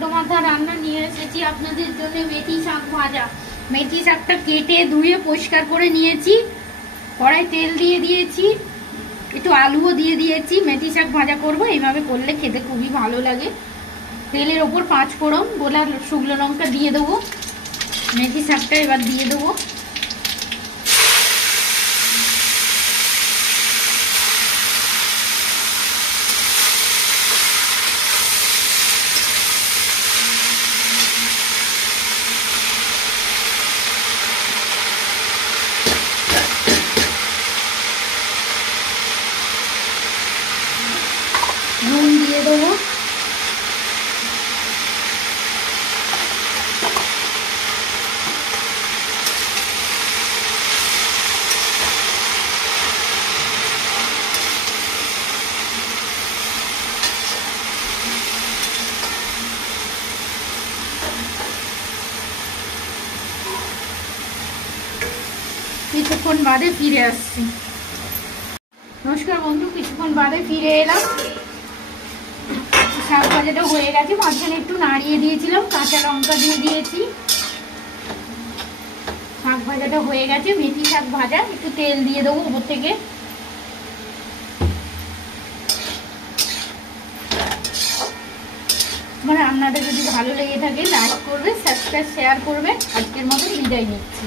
ছোট মাথা রান্না নিয়ে এসেছি আপনাদের জন্য মেথি শাক ভাজা। মেথি শাকটা কেটে ধুয়ে পরিষ্কার করে নিয়েছি, কড়াই তেল দিয়ে দিয়েছি, একটু আলুও দিয়ে দিয়েছি। মেথি শাক ভাজা করব, এইভাবে করলে খেতে খুবই ভালো লাগে। তেলের ওপর 5 ফোড়ন গোলা শুকনো লঙ্কা দিয়ে দেবো, মেথি শাকটা এবার দিয়ে দেবো। নুন দিয়ে দেবো, কিছুক্ষণ বাদে ফিরে আসছি। নমস্কার বন্ধু, কিছুক্ষণ বাদে ফিরে এলাম। শাক ভাজাটা হয়ে গেছে, মাঝখানে একটু নাড়িয়ে দিয়েছিলাম, কাঁচা লঙ্কা দিয়ে দিয়েছি। শাক ভাজাটা হয়ে গেছে, মেথি শাক ভাজা। একটু তেল দিয়ে দেবো উপর থেকে। আমার রান্নাটা যদি ভালো লেগে থাকে লাইক করবে, সাবস্ক্রাইব শেয়ার করবে। আজকের মতো বিদায় নিচ্ছি।